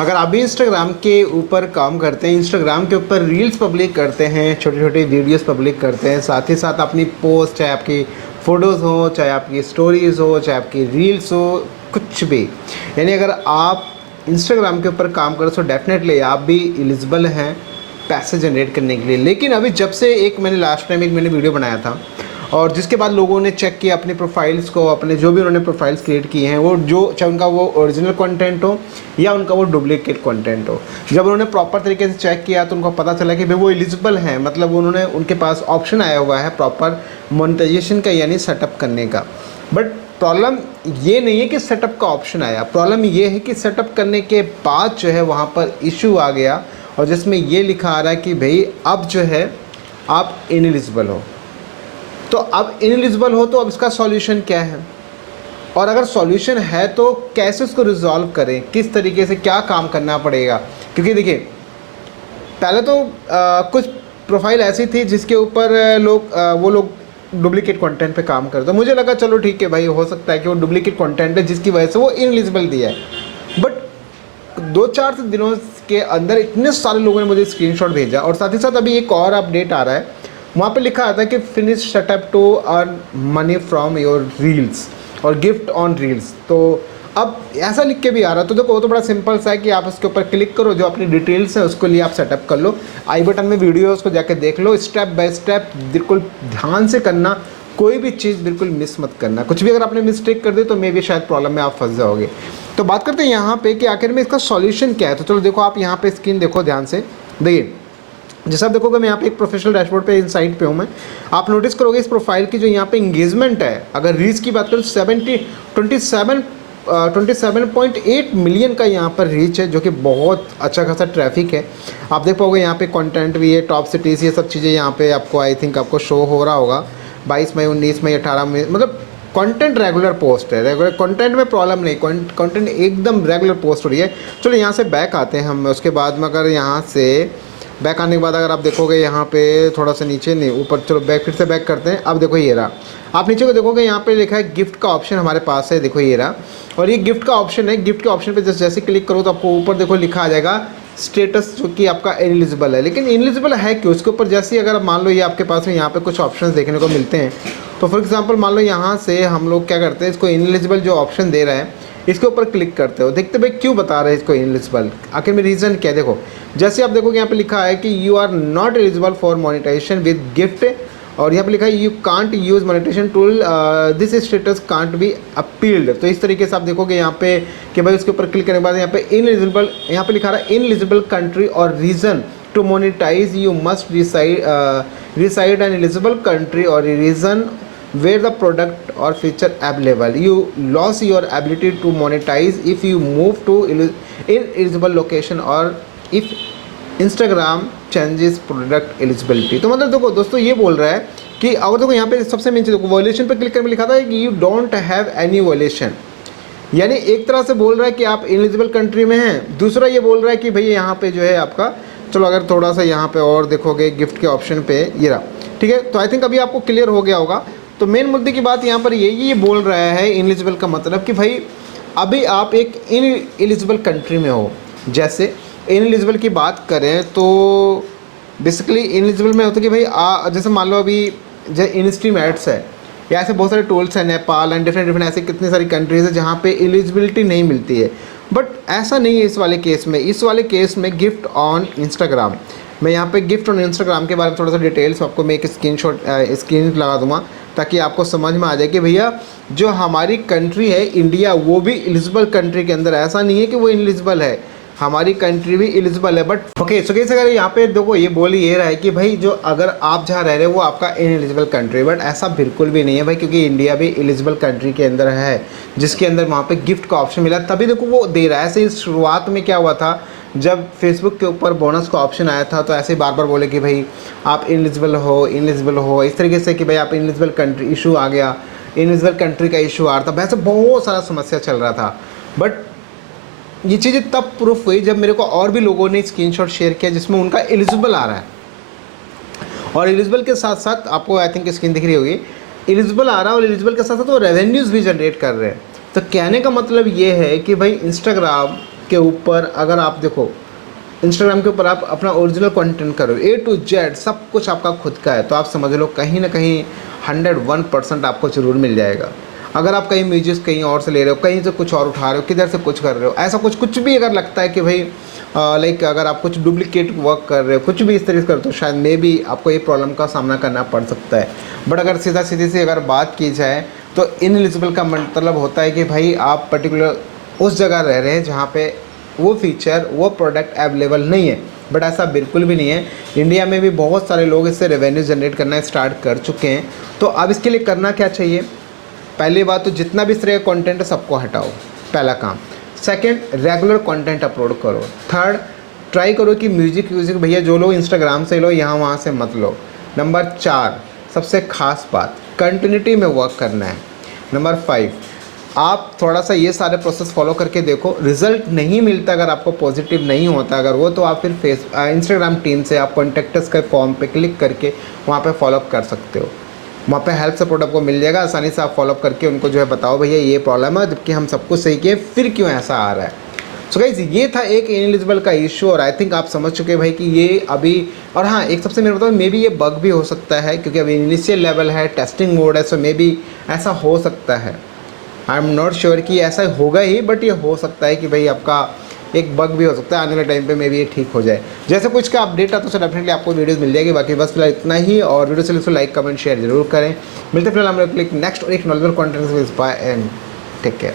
अगर आप भी इंस्टाग्राम के ऊपर काम करते हैं, इंस्टाग्राम के ऊपर रील्स पब्लिक करते हैं, छोटे छोटे वीडियोस पब्लिक करते हैं, साथ ही साथ अपनी पोस्ट, चाहे आपकी फ़ोटोज़ हो, चाहे आपकी स्टोरीज़ हो, चाहे आपकी रील्स हो, कुछ भी, यानी अगर आप इंस्टाग्राम के ऊपर काम करो तो डेफिनेटली आप भी एलिजिबल हैं पैसे जनरेट करने के लिए। लेकिन अभी जब से मैंने लास्ट टाइम मैंने वीडियो बनाया था, और जिसके बाद लोगों ने चेक किया अपनी प्रोफाइल्स को, अपने जो भी उन्होंने प्रोफाइल्स क्रिएट किए हैं, वो जो चाहे उनका वो ओरिजिनल कंटेंट हो या उनका वो डुप्लीकेट कंटेंट हो, जब उन्होंने प्रॉपर तरीके से चेक किया तो उनको पता चला कि भाई वो एलिजिबल हैं, मतलब उनके पास ऑप्शन आया हुआ है प्रॉपर मोनेटाइजेशन का, यानी सेटअप करने का। बट प्रॉब्लम ये नहीं है कि सेटअप का ऑप्शन आया, प्रॉब्लम ये है कि सेटअप करने के बाद जो है वहाँ पर इशू आ गया, और जिसमें ये लिखा आ रहा है कि भाई अब जो है आप इनएलिजिबल हो। तो अब इनएलिजिबल हो तो अब इसका सॉल्यूशन क्या है, और अगर सॉल्यूशन है तो कैसे उसको रिजॉल्व करें, किस तरीके से क्या काम करना पड़ेगा। क्योंकि देखिए, पहले तो कुछ प्रोफाइल ऐसी थी जिसके ऊपर वो लोग डुप्लीकेट कंटेंट पे काम करते, तो मुझे लगा चलो ठीक है भाई, हो सकता है कि वो डुप्लीकेट कंटेंट है जिसकी वजह से वो इनएलिजिबल दिया है। बट 2-4 दिनों के अंदर इतने सारे लोगों ने मुझे स्क्रीनशॉट भेजा, और साथ ही साथ अभी एक और अपडेट आ रहा है, वहाँ पे लिखा आता है कि finish setup to earn money from your reels और गिफ्ट ऑन रील्स। तो अब ऐसा लिख के भी आ रहा है, तो देखो वो तो बड़ा सिंपल सा है कि आप उसके ऊपर क्लिक करो, जो अपनी डिटेल्स है उसको लिए आप सेटअप कर लो, आई बटन में वीडियो है उसको जाके देख लो, स्टेप बाय स्टेप बिल्कुल ध्यान से करना, कोई भी चीज़ बिल्कुल मिस मत करना। कुछ भी अगर आपने मिस्टेक कर दी तो मे भी शायद प्रॉब्लम में आप फंस जाओगे। तो बात करते हैं यहाँ पे कि आखिर में इसका सॉल्यूशन क्या है। तो चलो देखो, आप यहाँ पे स्क्रीन देखो ध्यान से, देखिए जैसा आप देखोगे मैं यहाँ पे एक प्रोफेशनल डैशबोर्ड पे इनसाइट पे हूँ मैं, आप नोटिस करोगे इस प्रोफाइल की जो यहाँ पे इंगेजमेंट है, अगर रीच की बात करूँ 27.8 मिलियन का यहाँ पर रीच है, जो कि बहुत अच्छा खासा ट्रैफिक है। आप देख पाओगे यहाँ पे कंटेंट भी है, टॉप सिटीज़, ये सब चीज़ें यहाँ पे आपको आई थिंक आपको शो हो रहा होगा। 22 मई, 19 मई, 18 मई, मतलब कंटेंट रेगुलर पोस्ट है, रेगुलर कंटेंट में प्रॉब्लम नहीं, कंटेंट एकदम रेगुलर पोस्ट हो रही है। चलो यहाँ से बैक आते हैं हम, उसके बाद में अगर यहाँ से बैक आने के बाद अगर आप देखोगे यहाँ पे थोड़ा सा नीचे नहीं ऊपर, चलो बैक, फिर से बैक करते हैं। अब देखो ये रहा, आप नीचे को देखोगे यहाँ पे लिखा है गिफ्ट का ऑप्शन हमारे पास है, देखो ये रहा, और ये गिफ्ट का ऑप्शन है। गिफ्ट के ऑप्शन पे जैसे क्लिक करो तो आपको ऊपर देखो लिखा आ जाएगा स्टेटस, जो कि आपका इनएलिजिबल है। लेकिन इनएलिजिबल है क्यों, इसके ऊपर जैसे अगर मान लो ये आपके पास में यहाँ पे कुछ ऑप्शंस देखने को मिलते हैं, तो फॉर एग्जांपल मान लो यहाँ से हम लोग क्या करते हैं, इसको इनएलिजिबल जो ऑप्शन दे रहा है इसके ऊपर क्लिक करते हो, देखते भाई क्यों बता रहे हैं इसको इनएलिजिबल, आखिर में रीज़न क्या है। देखो जैसे आप देखोगे यहाँ पे लिखा है कि you are not eligible for monetisation with gift, और यहाँ पे लिखा है you can't use monetisation tool, this status can't be appealed. तो इस तरीके से आप देखोगे यहाँ पे कि भाई उसके ऊपर क्लिक करने के बाद यहाँ पे इनएलिजिबल, यहाँ पे लिखा रहा है इनएलिजिबल कंट्री और region to monetise, you must reside an eligible country और region where the product or feature available, you lose your ability to monetize if you move to ineligible location or if Instagram changes product eligibility। तो मतलब देखो दोस्तों ये बोल रहा है कि अगर देखो यहाँ पे सबसे मेन चीज़ देखो, वॉल्यूशन पे क्लिक करके लिखा था कि you don't have any violation, यानी एक तरह से बोल रहा है कि आप इनएलिजिबल कंट्री में हैं, दूसरा ये बोल रहा है कि भैया यहाँ पे जो है आपका, चलो अगर थोड़ा सा यहाँ पे और देखोगे गिफ्ट के ऑप्शन पे ये रहा, ठीक है। तो आई थिंक अभी आपको क्लियर हो गया होगा। तो मेन मुद्दे की बात यहाँ पर ये बोल रहा है इनएलिजिबल का मतलब कि भाई अभी आप एक इनएलिजिबल कंट्री में हो। जैसे इनएलिजिबल की बात करें तो बेसिकली इनएलिजिबल में होता है कि भाई जैसे मान लो अभी जैसे इनस्ट्रीमेट्स है, या ऐसे बहुत सारे टूल्स हैं, नेपाल एंड डिफरेंट ऐसे कितनी सारी कंट्रीज़ है जहाँ पे एलिजिबिलिटी नहीं मिलती है। बट ऐसा नहीं है इस वाले केस में। इस वाले केस में गिफ्ट ऑन इंस्टाग्राम, मैं यहाँ पे गिफ्ट ऑन इंस्टाग्राम के बारे में थोड़ा सा डिटेल्स आपको मैं एक स्क्रीन लगा दूंगा ताकि आपको समझ में आ जाए कि भैया जो हमारी कंट्री है इंडिया, वो भी एलिजिबल कंट्री के अंदर, ऐसा नहीं है कि वो इनएलिजिबल है, हमारी कंट्री भी एलिजिबल है। बट ओके, सो कैसे अगर यहाँ पे देखो ये बोल ये रहा है कि भाई जो अगर आप जहाँ रह रहे हो वो आपका इनएलिजिबल कंट्री, बट ऐसा बिल्कुल भी नहीं है भाई, क्योंकि इंडिया भी एलिजिबल कंट्री के अंदर है, जिसके अंदर वहाँ पे गिफ्ट का ऑप्शन मिला तभी देखो वो दे रहा है। ऐसे शुरुआत में क्या हुआ था, जब फेसबुक के ऊपर बोनस का ऑप्शन आया था तो ऐसे ही बार बार बोले कि भाई आप इनएलिजिबल हो, इस तरीके से कि भाई आप इनएलिजिबल कंट्री, इशू आ गया, इनएलिजिबल कंट्री का इशू आ रहा था, वैसे बहुत सारा समस्या चल रहा था। बट ये चीज़ें तब प्रूफ हुई जब मेरे को और भी लोगों ने स्क्रीनशॉट शेयर किया जिसमें उनका एलिजिबल आ रहा है, और एलिजिबल के साथ साथ आपको आई थिंक स्क्रीन दिख रही होगी, एलिजिबल आ रहा है और एलिजिबल के साथ साथ वो रेवेन्यूज़ भी जनरेट कर रहे हैं। तो कहने का मतलब ये है कि भाई इंस्टाग्राम के ऊपर अगर आप देखो, इंस्टाग्राम के ऊपर आप अपना ओरिजिनल कंटेंट करो, A to Z सब कुछ आपका खुद का है, तो आप समझ लो कहीं ना कहीं 101% आपको ज़रूर मिल जाएगा। अगर आप कहीं म्यूजिक कहीं और से ले रहे हो, कहीं से कुछ और उठा रहे हो, किधर से कुछ कर रहे हो, ऐसा कुछ भी अगर लगता है कि भाई लाइक अगर आप कुछ डुप्लीकेट वर्क कर रहे हो, कुछ भी इस तरीके से करते हो, शायद मे भी आपको ये प्रॉब्लम का सामना करना पड़ सकता है। बट अगर सीधी सी अगर बात की जाए तो इनएलिजिबल का मतलब होता है कि भाई आप पर्टिकुलर उस जगह रह रहे हैं जहाँ पे वो फीचर वो प्रोडक्ट अवेलेबल नहीं है। बट ऐसा बिल्कुल भी नहीं है, इंडिया में भी बहुत सारे लोग इससे रेवेन्यू जनरेट करना स्टार्ट कर चुके हैं। तो अब इसके लिए करना क्या चाहिए, पहली बात तो जितना भी इस तरह का कंटेंट है सबको हटाओ, पहला काम। सेकंड, रेगुलर कंटेंट अपलोड करो। थर्ड, ट्राई करो कि म्यूजिक भैया जो लो इंस्टाग्राम से लो, यहाँ वहाँ से मत लो। नंबर 4, सबसे खास बात, कंटिन्यूटी में वर्क करना है। नंबर 5, आप थोड़ा सा ये सारे प्रोसेस फॉलो करके देखो, रिजल्ट नहीं मिलता, अगर आपको पॉजिटिव नहीं होता अगर वो, तो आप फिर इंस्टाग्राम टीम से आप कॉन्टेक्टस के फॉर्म पे क्लिक करके वहाँ पे फॉलोअप कर सकते हो। वहाँ पे हेल्प सपोर्ट आपको मिल जाएगा, आसानी से आप फॉलोअप करके उनको जो है बताओ भैया ये प्रॉब्लम है, जबकि हम सब कुछ सही किए, फिर क्यों ऐसा आ रहा है। सो गाइस ये था एक इनएलिजिबल का इशू, और आई थिंक आप समझ चुके हैं भाई कि ये अभी, और हाँ एक सबसे मेरे बताओ मे बी ये बग भी हो सकता है, क्योंकि अभी इनिशियल लेवल है, टेस्टिंग मोड है, सो मे बी ऐसा हो सकता है। आई एम नॉट श्योर कि ऐसा होगा ही, बट ये हो सकता है कि भाई आपका एक बग भी हो सकता है, आने वाले टाइम पे मे बी ये ठीक हो जाए। जैसे कुछ का अपडेट आता है तो डेफिनेटली आपको वीडियोस मिल जाएगी। बाकी बस फिलहाल इतना ही, और वीडियो से लाइक कमेंट शेयर जरूर करें। मिलते फिलहाल हम लोग नेक्स्ट और एक knowledgeable content, bye and take care.